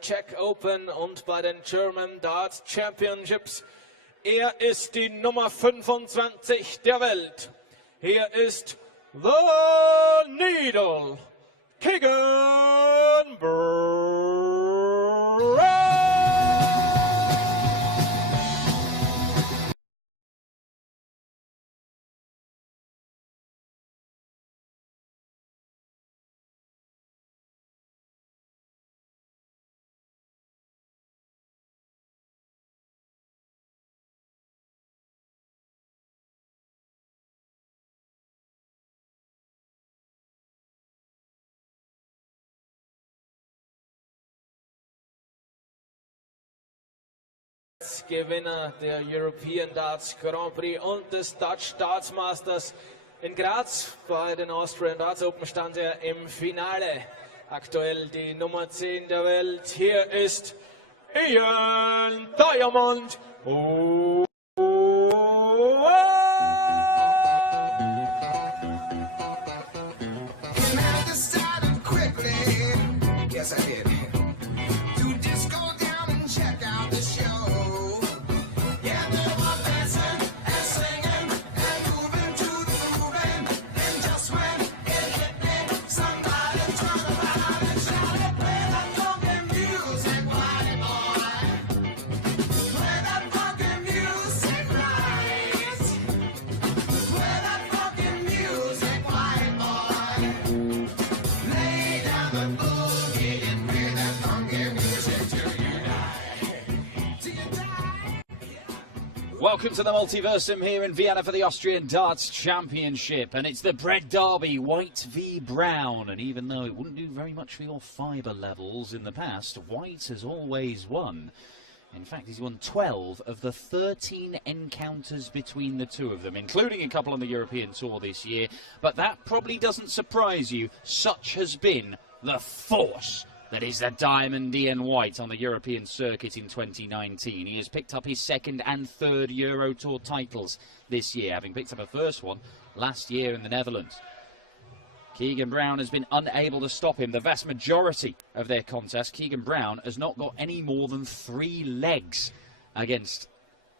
Czech Open und bei den German Darts Championships. Er ist die Nummer 25 der Welt. Hier ist The Needle, Keegan Brown. Gewinner der European Darts Grand Prix und des Dutch Darts Masters in Graz. Bei den Austrian Darts Open stand er im Finale. Aktuell die Nummer 10 der Welt. Hier ist Ian Diamond. Yes, I did. You just go down and check out the show. Yeah, they were dancing and singing and moving to the grooving. And just when it hit me, somebody turned around and shouted, "Play that funky music, white boy. Play that funky music right. Play that funky music, white boy. Lay down the boogie and play that funky music till you die. Till you die." Welcome to the Multiversum here in Vienna for the Austrian Darts Championship, and it's the Bread Derby, White v Brown. And even though it wouldn't do very much for your fibre levels in the past, White has always won. In fact, he's won 12 of the 13 encounters between the two of them, including a couple on the European Tour this year. But that probably doesn't surprise you. Such has been the force that is the Diamond Ian White on the European circuit in 2019. He has picked up his second and third Euro Tour titles this year, having picked up a first one last year in the Netherlands. Keegan Brown has been unable to stop him. The vast majority of their contests, Keegan Brown has not got any more than 3 legs against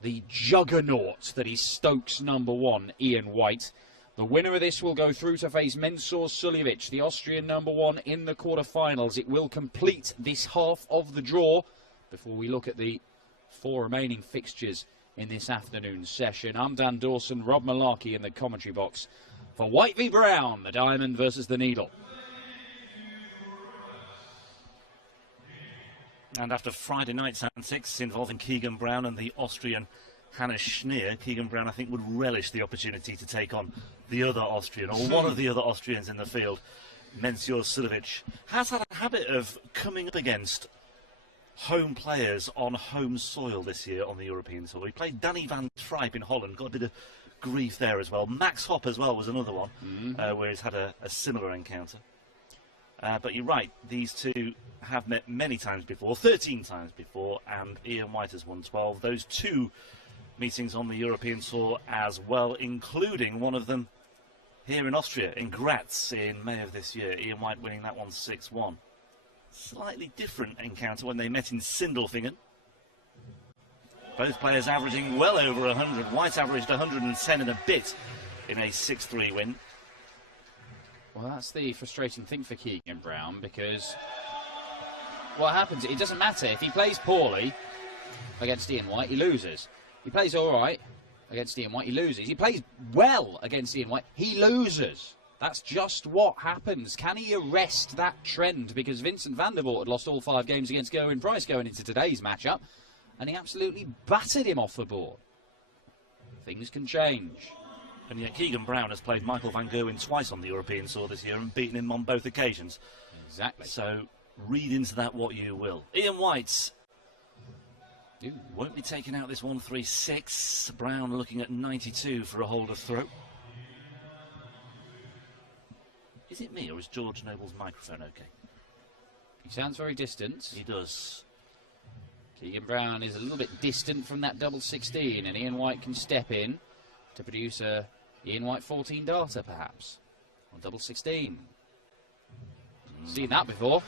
the juggernaut that is Stokes #1, Ian White. The winner of this will go through to face Mensur Suljovic, the Austrian #1, in the quarterfinals. It will complete this half of the draw before we look at the 4 remaining fixtures in this afternoon's session. I'm Dan Dawson, Rob Malarkey in the commentary box for White v Brown, the Diamond versus the Needle. And after Friday night's antics involving Keegan Brown and the Austrian Hannes Schneer, Keegan Brown, I think, would relish the opportunity to take on the other Austrian, or one of the other Austrians in the field. Mensur Suljovic has had a habit of coming up against home players on home soil this year on the European Tour. He played Danny van Trijp in Holland, got a bit of grief there as well. Max Hopp as well was another one, where he's had a similar encounter. But you're right, these two have met many times before, 13 times before, and Ian White has won 12. Those 2 meetings on the European Tour as well, including one of them here in Austria, in Graz, in May of this year. Ian White winning that one 6-1. Slightly different encounter when they met in Sindelfingen. Both players averaging well over 100. White averaged 110 and a bit in a 6-3 win. Well, that's the frustrating thing for Keegan Brown, because what happens, it doesn't matter. If he plays poorly against Ian White, he loses. He plays all right against Ian White, he loses. He plays well against Ian White, he loses. That's just what happens. Can he arrest that trend? Because Vincent van der Voort had lost all 5 games against Gerwyn Price going into today's matchup, and he absolutely battered him off the board. Things can change. And yet Keegan Brown has played Michael van Gerwen twice on the European Tour this year and beaten him on both occasions. Exactly. So read into that what you will. Ian White won't be taking out this 136. Brown looking at 92 for a hold of throw. Is it me or is George Noble's microphone okay? He sounds very distant. He does. Keegan Brown is a little bit distant from that double 16, and Ian White can step in to produce a Ian White 14 darter perhaps on double 16. Seen that before.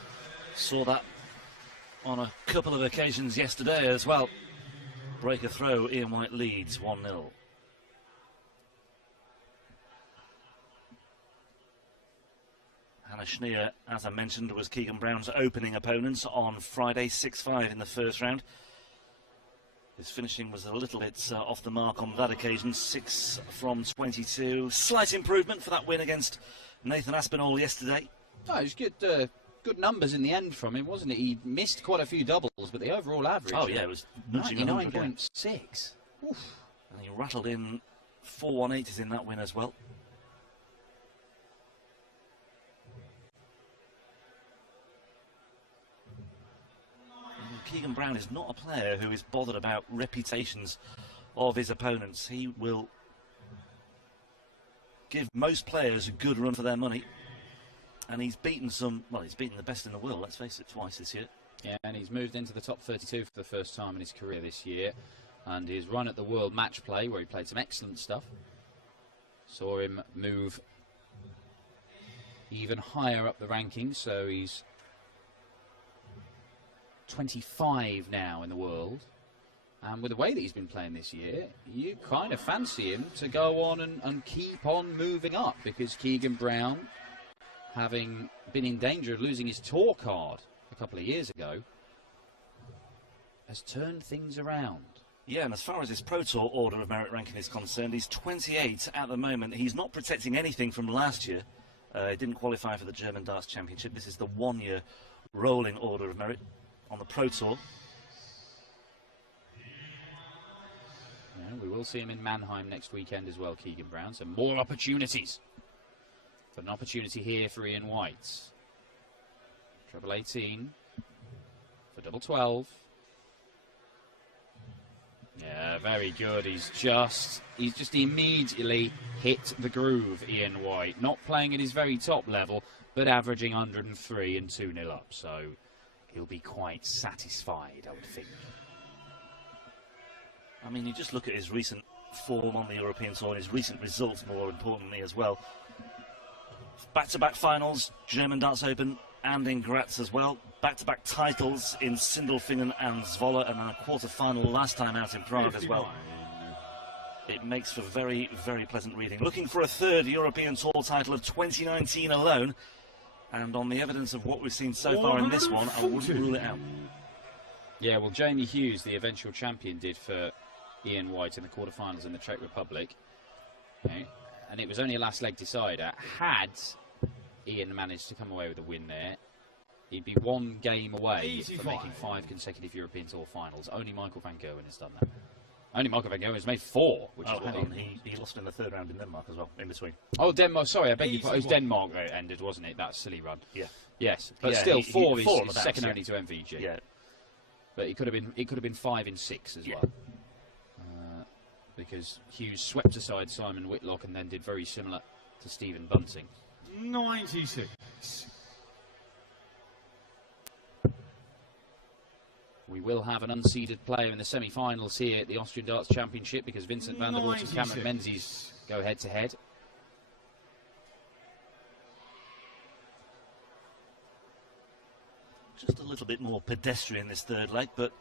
Saw that on a couple of occasions yesterday as well. Break a throw, Ian White leads 1-0. Hannah Schneer, as I mentioned, was Keegan Brown's opening opponent on Friday, 6-5 in the first round. His finishing was a little bit off the mark on that occasion, 6 from 22. Slight improvement for that win against Nathan Aspinall yesterday. Oh, it was good numbers in the end from him, wasn't it? He missed quite a few doubles, but the overall average... Oh, yeah, it was nudging 99.6. And he rattled in 4 180s in that win as well. Keegan Brown is not a player who is bothered about reputations of his opponents. He will give most players a good run for their money. And he's beaten he's beaten the best in the world, let's face it, twice this year. Yeah, and he's moved into the top 32 for the first time in his career this year. And his run at the World Match Play, where he played some excellent stuff, saw him move even higher up the rankings, so he's 25 now in the world. And with the way that he's been playing this year, you kind of fancy him to go on and keep on moving up, because Keegan Brown, having been in danger of losing his tour card a couple of years ago, has turned things around. Yeah, and as far as his Pro Tour Order of Merit ranking is concerned, he's 28 at the moment. He's not protecting anything from last year. He didn't qualify for the German Darts Championship. This is the one-year rolling Order of Merit on the Pro Tour. Yeah, we will see him in Mannheim next weekend as well, Keegan Brown. So more opportunities. But an opportunity here for Ian White. Treble 18 for double 12. Yeah, very good. He's just immediately hit the groove, Ian White. Not playing at his very top level, but averaging 103 and 2-0 up. So he'll be quite satisfied, I would think. I mean, you just look at his recent form on the European Tour and his recent results, more importantly as well. Back-to-back finals, German Darts Open and in Graz as well. Back-to-back titles in Sindelfingen and Zwolle, and then a quarter-final last time out in Prague as well. It makes for very, very pleasant reading. Looking for a third European Tour title of 2019 alone, and on the evidence of what we've seen so far in this one, I wouldn't rule it out. Yeah, well, Jamie Hughes, the eventual champion, did for Ian White in the quarterfinals in the Czech Republic. Okay. And it was only a last leg decider. Had Ian managed to come away with a win there, he'd be one game away from making 5 consecutive European Tour finals. Only Michael van Gerwen has done that. Only Michael van Gerwen has made 4. Which is hang on. He lost in the third round in Denmark as well, in between. Oh, Denmark, sorry, I beg your pardon. It was Denmark that it ended, wasn't it? That silly run. Yeah. Yes, but yeah, still, 4 is second yeah. only to MVG. Yeah. But it could have been 5 in 6 as well. Because Hughes swept aside Simon Whitlock and then did very similar to Stephen Bunting. 96. We will have an unseeded player in the semi-finals here at the Austrian Darts Championship, because Vincent van der Voort and Cameron Menzies go head-to-head. Just a little bit more pedestrian this third leg, but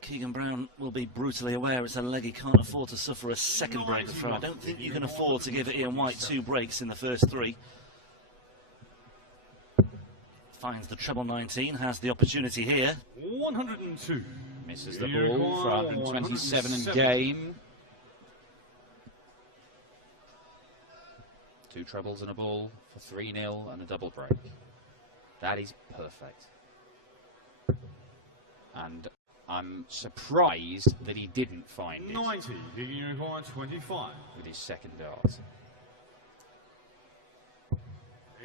Keegan Brown will be brutally aware it's a leg he can't afford to suffer a second break of throw. I don't think you can afford to give Ian White 2 breaks in the first 3. Finds the treble 19, has the opportunity here. 102. Misses the ball for 127 and game. 2 trebles and a ball for 3-0 and a double break. That is perfect. And I'm surprised that he didn't find it 90. Digging required 25. with his second dart.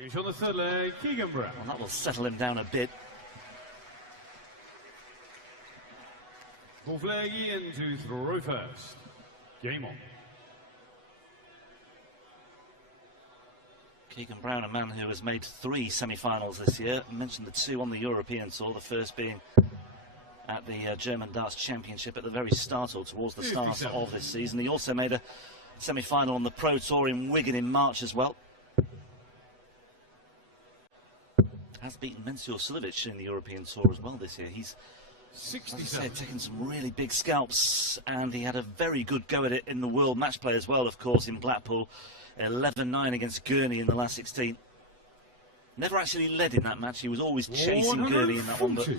Each on the third leg, Keegan Brown. Well, that will settle him down a bit. Full flag Ian to throw first. Game on. Keegan Brown, a man who has made 3 semi-finals this year. I mentioned the 2 on the European Tour, the first being at the German Darts Championship at the very start, or towards the start of this season. He also made a semi-final on the Pro Tour in Wigan in March as well. has beaten Mensur Suljovic in the European Tour as well this year. He's, as I 67. said, taken some really big scalps, and he had a very good go at it in the World Match Play as well, of course, in Blackpool. 11-9 against Gurney in the last 16. Never actually led in that match. He was always chasing Gurney in that one, but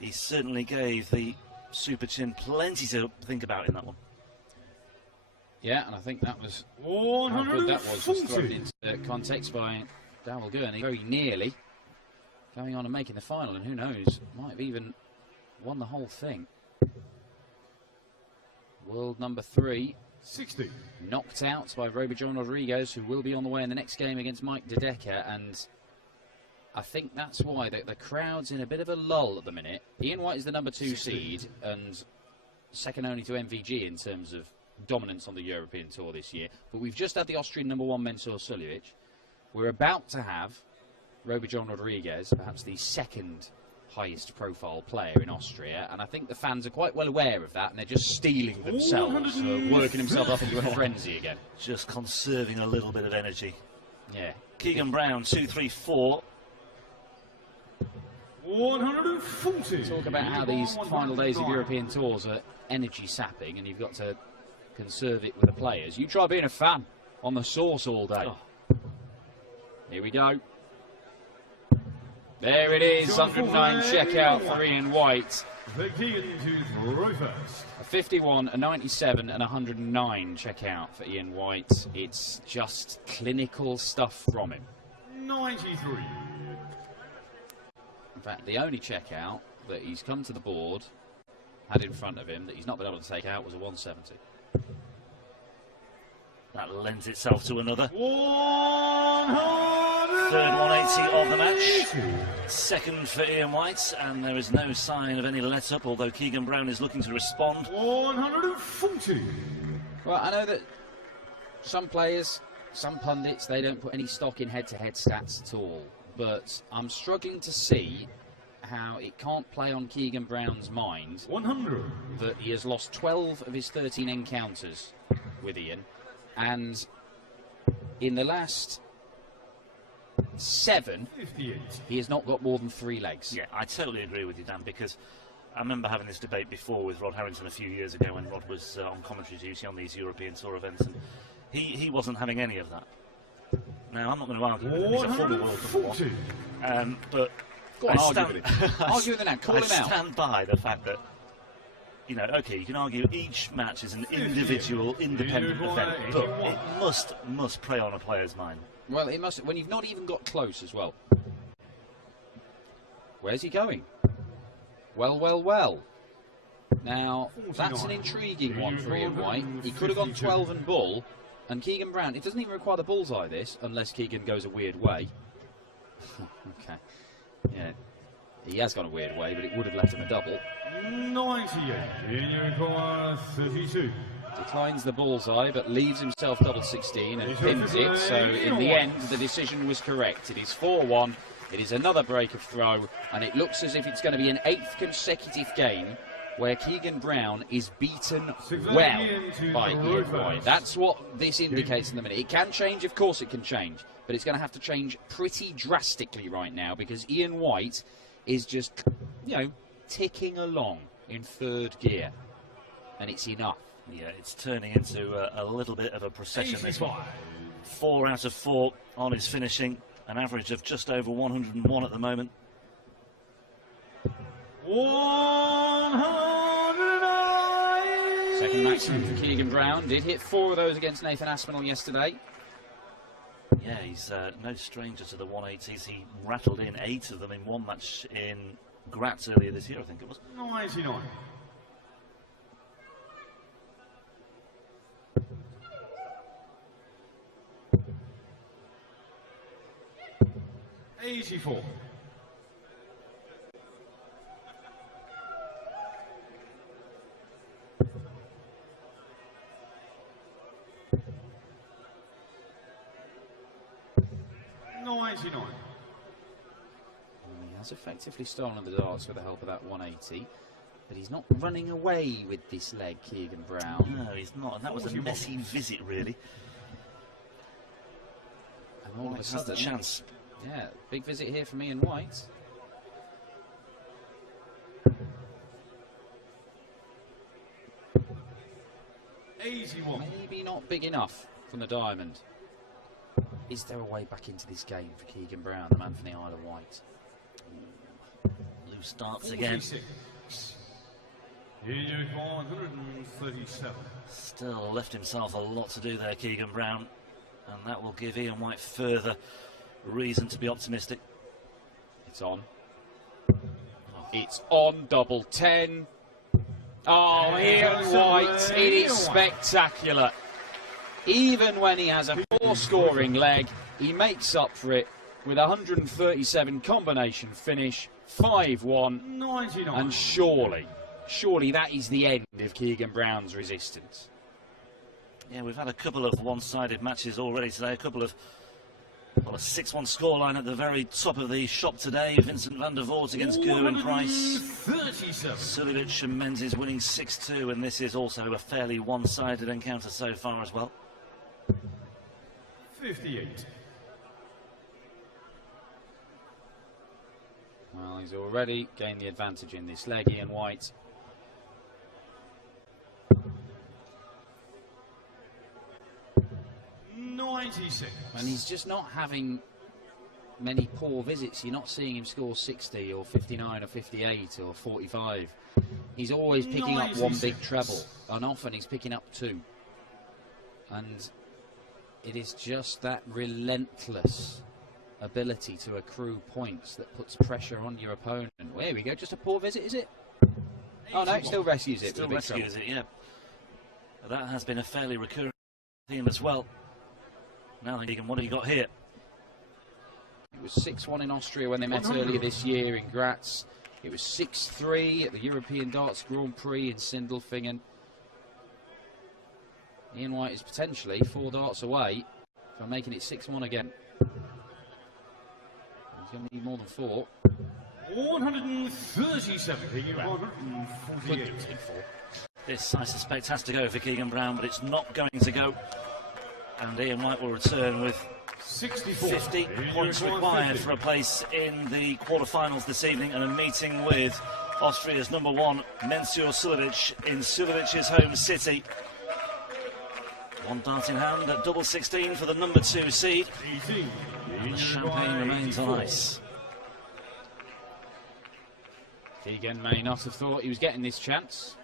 he certainly gave the Super Chin plenty to think about in that one. Yeah, and I think that was how good that was thrown into context by Darrell Gurney. Very nearly going on and making the final, and who knows, might have even won the whole thing. World number 3. 60. Knocked out by Robert-Jan Rodriguez, who will be on the way in the next game against Mike De Decker, and I think that's why the crowd's in a bit of a lull at the minute. Ian White is the number 2 seed and second only to MVG in terms of dominance on the European Tour this year, but we've just had the Austrian number 1 Mensur Suljovic. We're about to have Robert-Jan Rodriguez, perhaps the second highest profile player in Austria, and I think the fans are quite well aware of that, and they're just stealing themselves, working himself up into a frenzy again. Just conserving a little bit of energy. Yeah. Keegan Brown, 2-3-4. 140. Talk about how these final days of European tours are energy sapping, and you've got to conserve it with the players. You try being a fan on the sauce all day. Oh. Here we go. There it is, 109 checkout for Ian White. The Keegan to throw first. A 51, a 97 and 109 checkout for Ian White. It's just clinical stuff from him. 93. In fact, the only checkout that he's come to the board, had in front of him, that he's not been able to take out was a 170. That lends itself to another. 100. Third 180 of the match. Second for Ian White, and there is no sign of any let-up, although Keegan Brown is looking to respond. 140. Well, I know that some players, some pundits, they don't put any stock in head-to-head stats at all, but I'm struggling to see how it can't play on Keegan Brown's mind 100. that he has lost 12 of his 13 encounters with Ian, and in the last 7, 58. he has not got more than 3 legs. Yeah, I totally agree with you, Dan, because I remember having this debate before with Rod Harrington a few years ago when Rod was on commentary duty on these European Tour events, and he wasn't having any of that. Now, I'm not going to argue with him, he's a former world number 1. But Go on, argue with him. Argue with him now, call him out. I stand by the fact that, you know, okay, you can argue each match is an individual, independent event, but it must prey on a player's mind. Well, it must, when you've not even got close as well. Where's he going? Well, well, well. Now, that's an intriguing one for Ian White. He could have gone 12 and bull, and Keegan Brown, it doesn't even require the bullseye this, unless Keegan goes a weird way. Okay. Yeah, he has gone a weird way, but it would have left him a double. 98. In your require 32. Declines the bullseye, but leaves himself double 16 and pins it. So in the end, the decision was correct. It is 4-1. It is another break of throw, and it looks as if it's going to be an 8th consecutive game where Keegan Brown is beaten well by Ian White. That's what this indicates in the minute. It can change, of course it can change, but it's going to have to change pretty drastically right now because Ian White is just, you know, ticking along in 3rd gear, and it's enough. Yeah, it's turning into a little bit of a procession this one. 85. 4 out of 4 on his finishing, an average of just over 101 at the moment. 109. Second maximum for Keegan Brown. Did hit 4 of those against Nathan Aspinall yesterday. Yeah, he's no stranger to the 180s. He rattled in 8 of them in one match in Graz earlier this year, I think it was. 99. 84. 99. He has effectively stolen the darts with the help of that 180, but he's not running away with this leg, Keegan Brown. No, he's not, and that was a messy visit, really. And all of a Has the sudden, chance Yeah, big visit here from Ian White. Maybe not big enough from the diamond. Is there a way back into this game for Keegan Brown, the man from the Isle of Wight? Loose starts again. 137. Still left himself a lot to do there, Keegan Brown, and that will give Ian White further reason to be optimistic. It's on. It's on, double 10. Oh, Ian White, it is spectacular. Even when he has a poor scoring leg, he makes up for it with a 137 combination finish, 5-1. 99. And surely that is the end of Keegan Brown's resistance. Yeah, we've had a couple of one-sided matches already today, a couple of, well, a 6-1 scoreline at the very top of the shop today. Vincent van der Voort against Gu and Price. 37. Sulic and Menzies winning 6-2, and this is also a fairly one-sided encounter so far as well. 58. Well, he's already gained the advantage in this leg, Ian White. And he's just not having many poor visits. You're not seeing him score 60 or 59 or 58 or 45. He's always picking up one big treble, and often he's picking up two. And it is just that relentless ability to accrue points that puts pressure on your opponent. Well, there we go, just a poor visit, is it? Oh no, it still rescues it. Still with a big rescues it, yeah. That has been a fairly recurring theme as well. Now, Keegan, what have you got here? It was 6-1 in Austria when they met earlier this year in Graz. It was 6-3 at the European Darts Grand Prix in Sindelfingen. Ian White is potentially 4 darts away from making it 6-1 again. He's going to need more than 4. 137. 148. This, I suspect, has to go for Keegan Brown, but it's not going to go. And Ian White will return with 64. 50 points required for a place in the quarterfinals this evening and a meeting with Austria's #1, Mensur Suljovic, in Suljovic's home city. One dart in hand at double 16 for the #2 seed. 18. The champagne remains on ice. Keegan may not have thought he was getting this chance.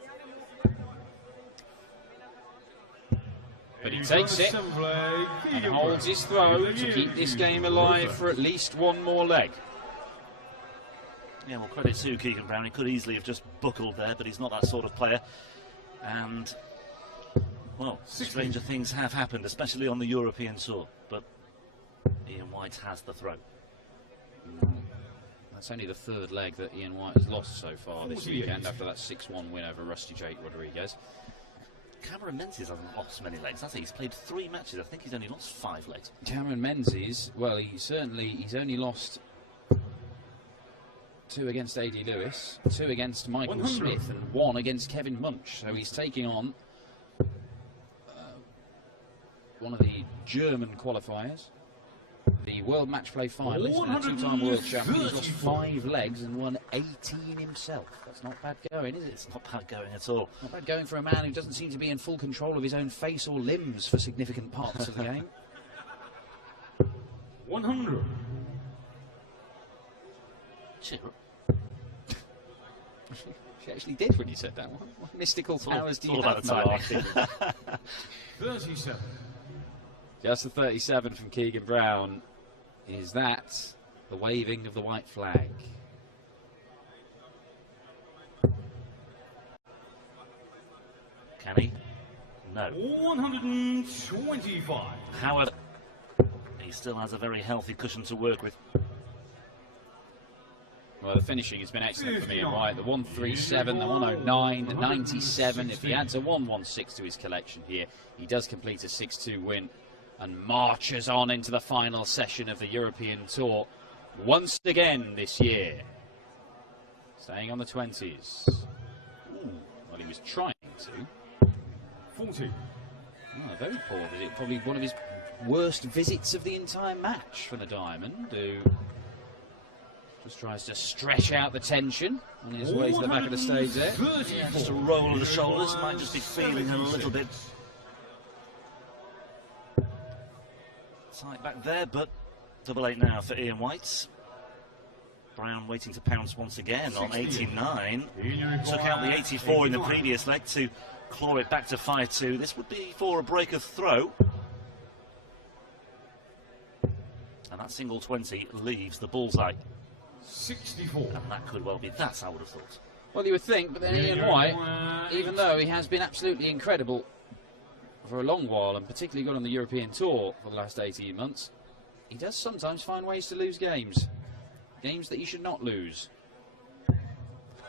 But he takes it and holds his throw to keep this game alive for at least one more leg. Yeah, well, credit to Keegan Brown. He could easily have just buckled there, but he's not that sort of player. And, well, stranger things have happened, especially on the European tour. But Ian White has the throw. That's only the 3rd leg that Ian White has lost so far this weekend after that 6-1 win over Rusty Jake Rodriguez. Cameron Menzies hasn't lost many legs, has he? He's played 3 matches. I think he's only lost 5 legs. Cameron Menzies, well, he's only lost 2 against A.D. Lewis, 2 against Michael 100. Smith, and 1 against Kevin Munch. So he's taking on one of the German qualifiers, the World Match Play finalist, and a 2-time world champion. He's lost 5 legs and won 18 himself. That's not bad going, is it? It's not bad going at all. Not bad going for a man who doesn't seem to be in full control of his own face or limbs for significant parts of the game. 100. Cheer up. She actually did when you said that. What mystical powers do you have, about Martin? 37. Just the 37 from Keegan Brown. Is that the waving of the white flag? Can he? No. 125. However, he still has a very healthy cushion to work with. Well, the finishing has been excellent for me and White. The 137, the 109, the 97. If he adds a 116 to his collection here, he does complete a 6-2 win and marches on into the final session of the European Tour once again this year. Staying on the 20s. Ooh, well, he was trying to. 40. Oh, very poor visit. Probably one of his worst visits of the entire match for the Diamond, who just tries to stretch out the tension on his way to the back of the stage there. Yeah, just a roll of the shoulders, might just be feeling a little bit tight back there, but double 8 now for Ian White. Brown waiting to pounce once again on 89. Took out the 84 in the previous leg to claw it back to 5-2. This would be for a break of throw. And that single 20 leaves the bullseye. 64. And that could well be that, I would have thought. Well, you would think, but then Ian White, even though he has been absolutely incredible for a long while, and particularly good on the European Tour for the last 18 months, he does sometimes find ways to lose games. Games that he should not lose.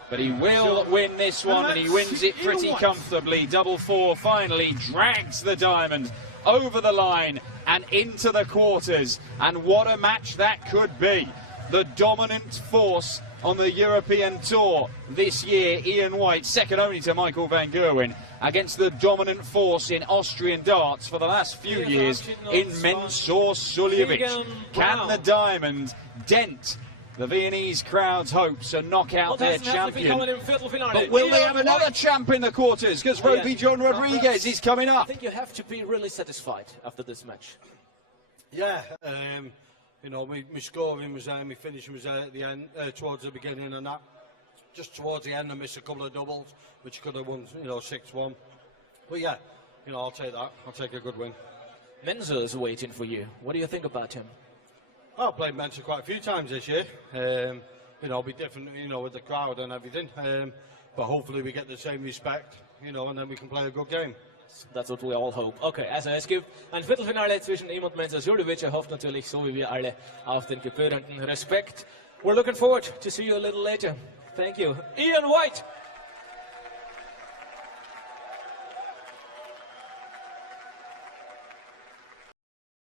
But he will win this one, and he wins it pretty comfortably. Double 4 finally drags the Diamond over the line and into the quarters. And what a match that could be. The dominant force on the European Tour this year, Ian White, second only to Michael van Gerwen, against the dominant force in Austrian darts for the last few years in Mensur Suljovic. Can the Diamond dent the Viennese crowd's hopes and knock out their champion? But will they have another champ in the quarters? Because Roby John Rodriguez is coming I up. think you have to be really satisfied after this match. Yeah, you know, my scoring was there, my finishing was there at the end, towards the beginning, and that. Just towards the end, I missed a couple of doubles, which could have won, you know, 6-1. But yeah, you know, I'll take that. I'll take a good win. Mensur is waiting for you. What do you think about him? I've played Mensur quite a few times this year. You know, be different, you know, with the crowd and everything. But hopefully we get the same respect, you know, and then we can play a good game. That's what we all hope. Okay, also es gibt ein Viertelfinale zwischen ihm und Mensur Suljovic. Er hofft natürlich, so wie wir alle, auf den gebührenden Respekt. We're looking forward to see you a little later. Thank you. Ian White.